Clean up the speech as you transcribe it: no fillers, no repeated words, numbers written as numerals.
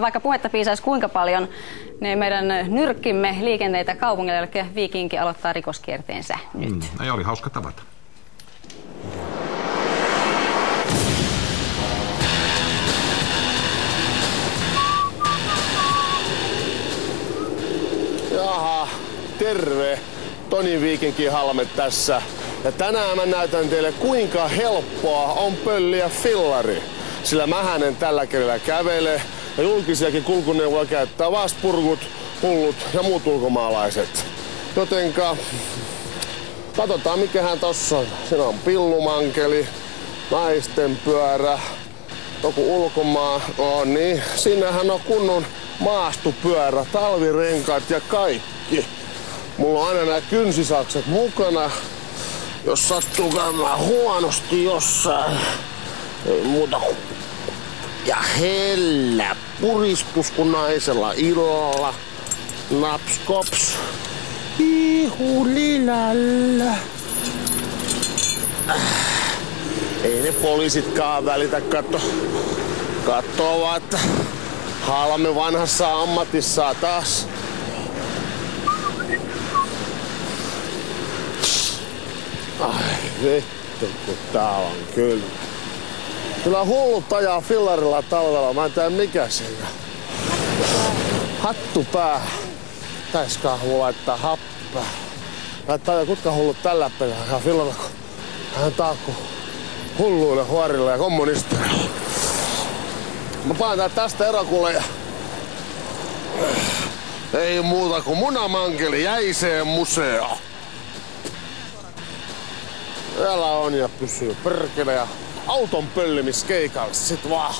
Vaikka puhetta piisaisi kuinka paljon, niin meidän nyrkkimme liikenteitä kaupungille, eli Viikinki aloittaa rikoskierteensä nyt. Ja oli hauska tavata. Jaha, terve. Toni Viikinki Halme tässä. Ja tänään mä näytän teille kuinka helppoa on pölliä fillari. Sillä mähän en tällä kerralla kävele ja julkisiakin kulkuneuvoja käyttää vaspurgut, hullut ja muut ulkomaalaiset. Jotenka katsotaan mikähän tossa on. Siinä on pillumankeli, naisten pyörä, joku ulkomaa. Oh niin, siinähän on kunnon maastupyörä, talvirenkaat ja kaikki. Mulla on aina nämä kynsisakset mukana, jos sattuu käymään huonosti jossain. Ei muuta kuin ja hellä puristus kun naisella illalla. Naps kops. Ihulilalla. Ei ne poliisitkaan välitä kattovat Halme vanhassa ammatissaan taas. Ai vittu kun tää on kylmä. Kyllä hullut ajaa fillarilla talvella, mä en tiedä mikä siinä. Hattu päähän. Täiskaan mulla laittaa happi päähän. Mä en tiedä kutka hullut tällä pelillä ja fillarilla, kun hän taakku hulluille, huorille ja kommunisteille. Mä panen tästä erokulle ja ei muuta kuin munamankeli jäiseen museoon. Vielä on ja pysyy perkele ja auton pöllimiskeikalle sit vaan.